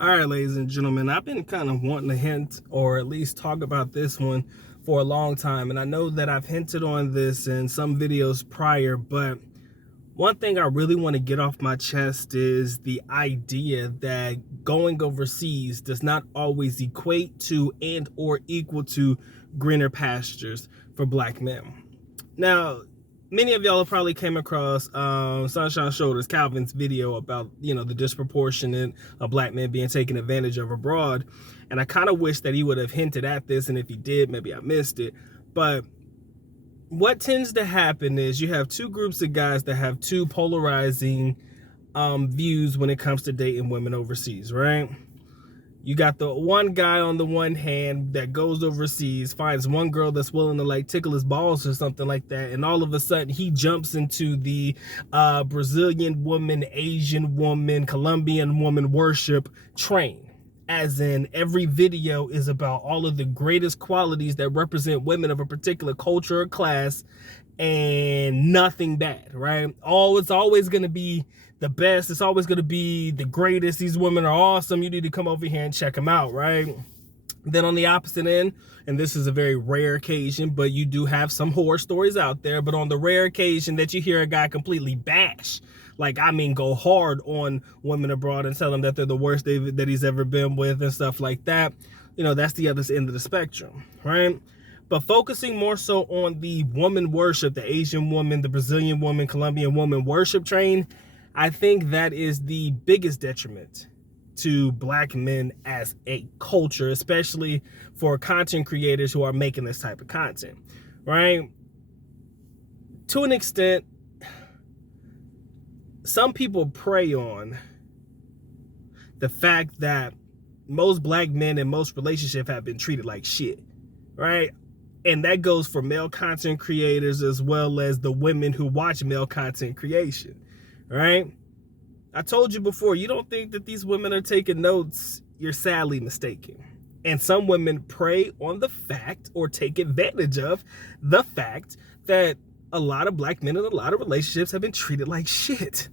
All right, ladies and gentlemen, I've been kind of wanting to hint or at least talk about this one for a long time. And I know that I've hinted on this in some videos prior, but one thing I really want to get off my chest is the idea that going overseas does not always equate to and or equal to greener pastures for black men. Now, many of y'all have probably came across Sunshine Shoulders, Calvin's video about, the disproportionate of black men being taken advantage of abroad. And I kind of wish that he would have hinted at this. And if he did, maybe I missed it. But what tends to happen is you have two groups of guys that have two polarizing views when it comes to dating women overseas, right? You got the one guy on the one hand that goes overseas, finds one girl that's willing to like tickle his balls or something like that, and all of a sudden he jumps into the Brazilian woman, Asian woman, Colombian woman worship train. As in, every video is about all of the greatest qualities that represent women of a particular culture or class, and nothing bad, right? It's always going to be the best. It's always going to be the greatest. These women are awesome. You need to come over here and check them out, right? Then on the opposite end, and this is a very rare occasion, but you do have some horror stories out there, but on the rare occasion that you hear a guy completely bash, go hard on women abroad and tell them that they're the worst that he's ever been with and stuff like that, that's the other end of the spectrum, right? But focusing more so on the woman worship, the Asian woman, the Brazilian woman, Colombian woman worship train, I think that is the biggest detriment to black men as a culture, especially for content creators who are making this type of content, right? To an extent, some people prey on the fact that most black men in most relationships have been treated like shit, right? And that goes for male content creators as well as the women who watch male content creation, right? I told you before, you don't think that these women are taking notes, you're sadly mistaken. And some women prey on the fact or take advantage of the fact that a lot of black men in a lot of relationships have been treated like shit.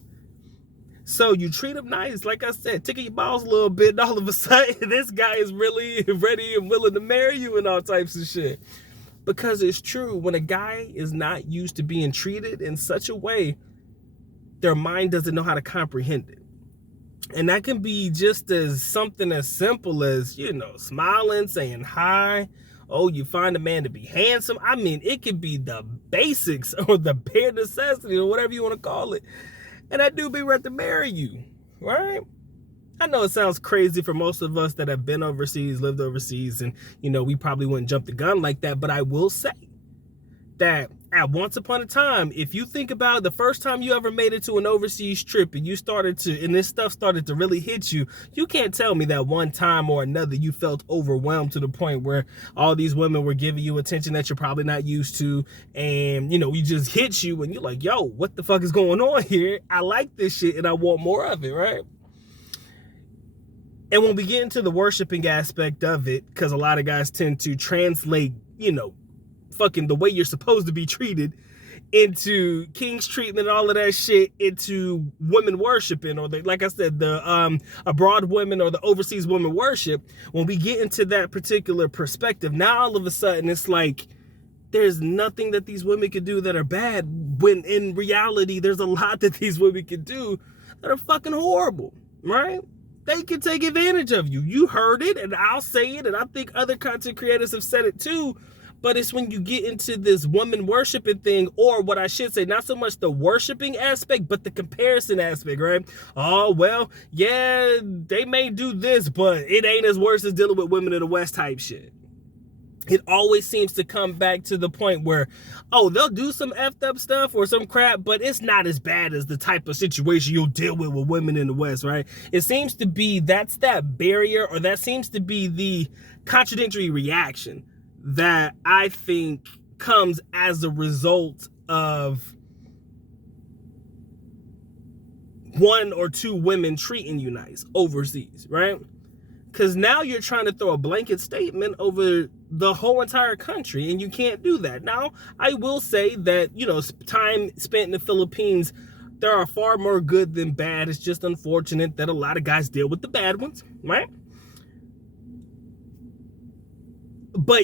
So you treat them nice, like I said, tickle your balls a little bit, and all of a sudden, this guy is really ready and willing to marry you and all types of shit. Because it's true, when a guy is not used to being treated in such a way, their mind doesn't know how to comprehend it. And that can be just as something as simple as, smiling, saying hi. Oh, you find a man to be handsome. It could be the basics or the bare necessity or whatever you want to call it. And that dude be ready to marry you, right? I know it sounds crazy for most of us that have been overseas, lived overseas, and, we probably wouldn't jump the gun like that. But I will say that at once upon a time, if you think about the first time you ever made it to an overseas trip and this stuff started to really hit you, you can't tell me that one time or another you felt overwhelmed to the point where all these women were giving you attention that you're probably not used to, and you just hit you and you're like, yo, what the fuck is going on here? I like this shit and I want more of it, right? And when we get into the worshiping aspect of it, because a lot of guys tend to translate, fucking the way you're supposed to be treated into king's treatment and all of that shit into women worshiping, or like I said, the abroad women or the overseas women worship. When we get into that particular perspective, now all of a sudden it's like there's nothing that these women can do that are bad, when in reality there's a lot that these women can do that are fucking horrible, right? They can take advantage of you. You heard it, and I'll say it, and I think other content creators have said it too. But it's when you get into this woman worshiping thing, or what I should say, not so much the worshiping aspect, but the comparison aspect, right? Oh, well, yeah, they may do this, but it ain't as worse as dealing with women in the West type shit. It always seems to come back to the point where, they'll do some effed up stuff or some crap, but it's not as bad as the type of situation you'll deal with women in the West, right? It seems to be that's that barrier, or that seems to be the contradictory reaction that I think comes as a result of one or two women treating you nice overseas, right? Because now you're trying to throw a blanket statement over the whole entire country, and you can't do that. Now, I will say that, time spent in the Philippines There are far more good than bad. It's just unfortunate that a lot of guys deal with the bad ones, right? But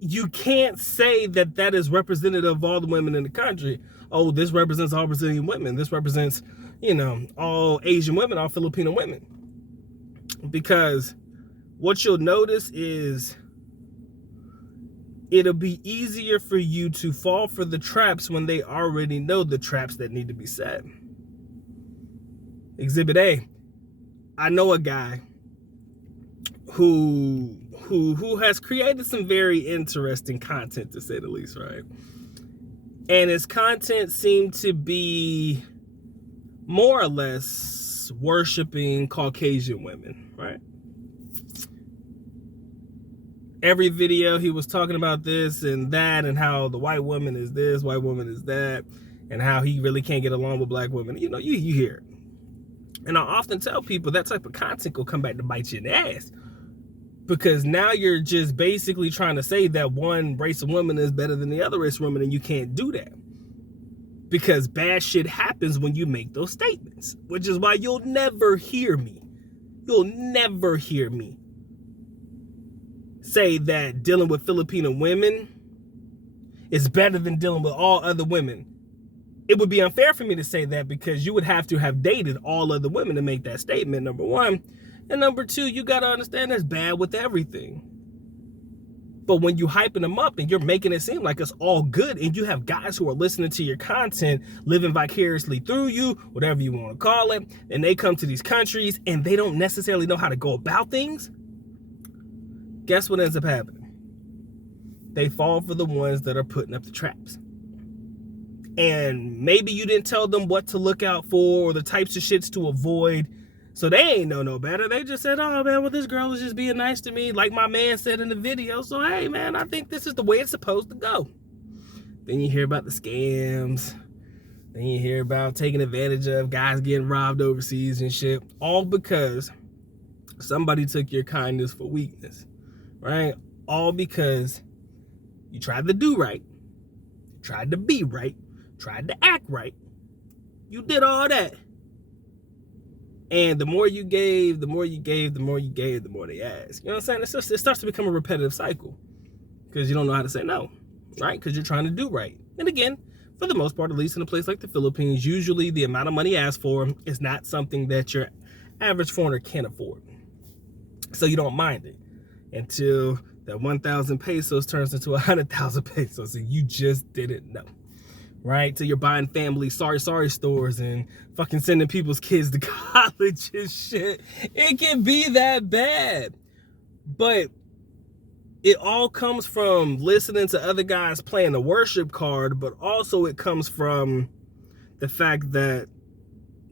you can't say that that is representative of all the women in the country. Oh, this represents all Brazilian women. This represents, all Asian women, all Filipino women. Because what you'll notice is it'll be easier for you to fall for the traps when they already know the traps that need to be set. Exhibit A. I know a guy who has created some very interesting content, to say the least, right? And his content seemed to be more or less worshiping Caucasian women, right? Every video he was talking about this and that, and how the white woman is this, white woman is that, and how he really can't get along with black women. You hear it. And I often tell people that type of content will come back to bite you in the ass. Because now you're just basically trying to say that one race of women is better than the other race of women, and you can't do that. Because bad shit happens when you make those statements. Which is why you'll never hear me. You'll never hear me say that dealing with Filipino women is better than dealing with all other women. It would be unfair for me to say that, because you would have to have dated all other women to make that statement, number one. And number two, you got to understand there's bad with everything. But when you hyping them up and you're making it seem like it's all good, and you have guys who are listening to your content, living vicariously through you, whatever you want to call it, and they come to these countries and they don't necessarily know how to go about things, guess what ends up happening? They fall for the ones that are putting up the traps. And maybe you didn't tell them what to look out for or the types of shits to avoid. So they ain't know no better. They just said, oh, man, well, this girl is just being nice to me, like my man said in the video. So, hey, man, I think this is the way it's supposed to go. Then you hear about the scams. Then you hear about taking advantage of guys getting robbed overseas and shit. All because somebody took your kindness for weakness, right? All because you tried to do right, tried to be right, tried to act right. You did all that. And the more you gave, the more you gave, the more you gave, the more they asked. You know what I'm saying? It starts to become a repetitive cycle, because you don't know how to say no, right? Because you're trying to do right. And again, for the most part, at least in a place like the Philippines, usually the amount of money asked for is not something that your average foreigner can afford. So you don't mind it until that 1,000 pesos turns into 100,000 pesos and you just didn't know. Right? So you're buying family sorry stores and fucking sending people's kids to college and shit. It can be that bad. But it all comes from listening to other guys playing the worship card, but also it comes from the fact that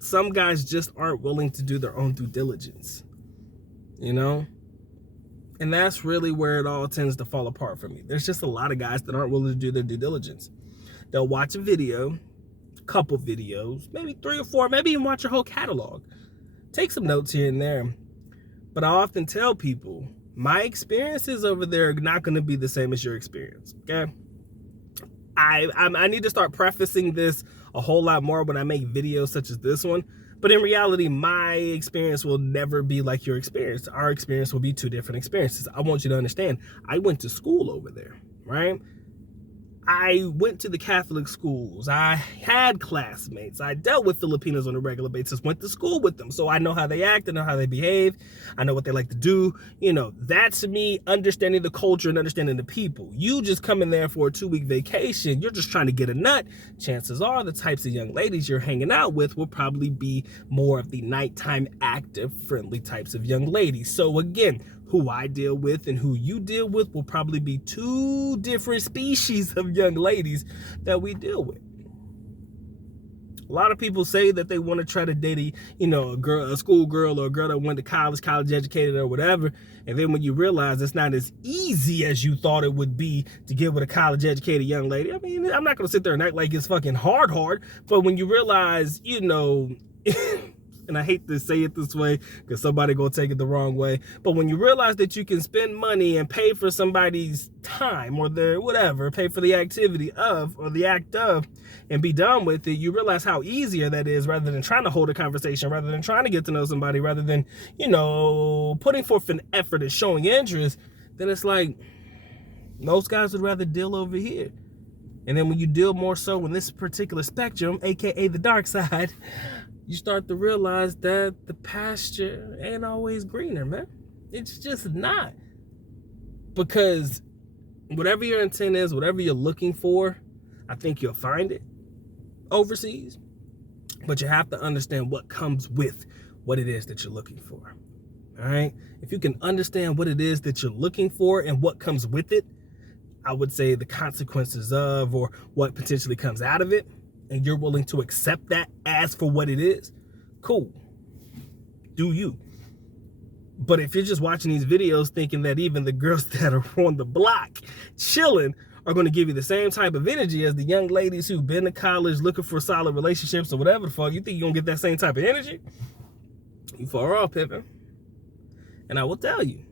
some guys just aren't willing to do their own due diligence. You know? And that's really where it all tends to fall apart for me. There's just a lot of guys that aren't willing to do their due diligence. They'll watch a video, a couple videos, maybe 3 or 4, maybe even watch your whole catalog. Take some notes here and there. But I often tell people, my experiences over there are not going to be the same as your experience, okay? I need to start prefacing this a whole lot more when I make videos such as this one. But in reality, my experience will never be like your experience. Our experience will be 2 different experiences. I want you to understand, I went to school over there, right? I went to the Catholic schools. I had classmates. I dealt with Filipinos on a regular basis, went to school with them. So I know how they act, I know how they behave, I know what they like to do. You know, that's me understanding the culture and understanding the people. You just come in there for a 2-week vacation, you're just trying to get a nut. Chances are the types of young ladies you're hanging out with will probably be more of the nighttime active, friendly types of young ladies. So again, who I deal with and who you deal with will probably be 2 different species of young ladies that we deal with. A lot of people say that they want to try to date a school girl or a girl that went to college educated or whatever. And then when you realize it's not as easy as you thought it would be to get with a college educated young lady. I mean, I'm not going to sit there and act like it's fucking hard. But when you realize, And I hate to say it this way because somebody gonna take it the wrong way. But when you realize that you can spend money and pay for somebody's time or their whatever, pay for the activity of or the act of, and be done with it, you realize how easier that is rather than trying to hold a conversation, rather than trying to get to know somebody, rather than, putting forth an effort and showing interest. Then it's like most guys would rather deal over here. And then when you deal more so in this particular spectrum, aka the dark side, you start to realize that the pasture ain't always greener, man. It's just not. Because whatever your intent is, whatever you're looking for, I think you'll find it overseas. But you have to understand what comes with what it is that you're looking for. All right? If you can understand what it is that you're looking for and what comes with it, I would say the consequences of or what potentially comes out of it, and you're willing to accept that as for what it is, cool. Do you. But if you're just watching these videos thinking that even the girls that are on the block chilling are going to give you the same type of energy as the young ladies who've been to college looking for solid relationships or whatever the fuck, you think you're going to get that same type of energy? You far off, Pippin. And I will tell you,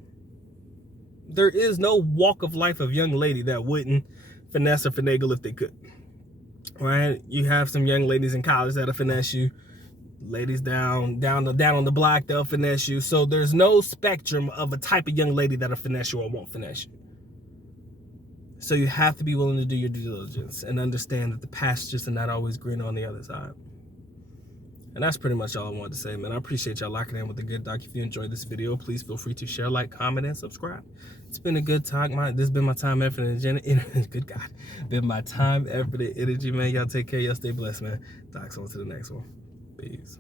there is no walk of life of young lady that wouldn't finesse or finagle if they could. Right? You have some young ladies in college that'll finesse you. Ladies down on the block, they'll finesse you. So there's no spectrum of a type of young lady that'll finesse you or won't finesse you. So you have to be willing to do your due diligence and understand that the pastures are not always green on the other side. And that's pretty much all I wanted to say, man. I appreciate y'all locking in with the good doc. If you enjoyed this video, please feel free to share, like, comment, and subscribe. It's been a good talk. This has been my time, effort, and energy. Good God. Been my time, effort, and energy, man. Y'all take care. Y'all stay blessed, man. Doc's on to the next one. Peace.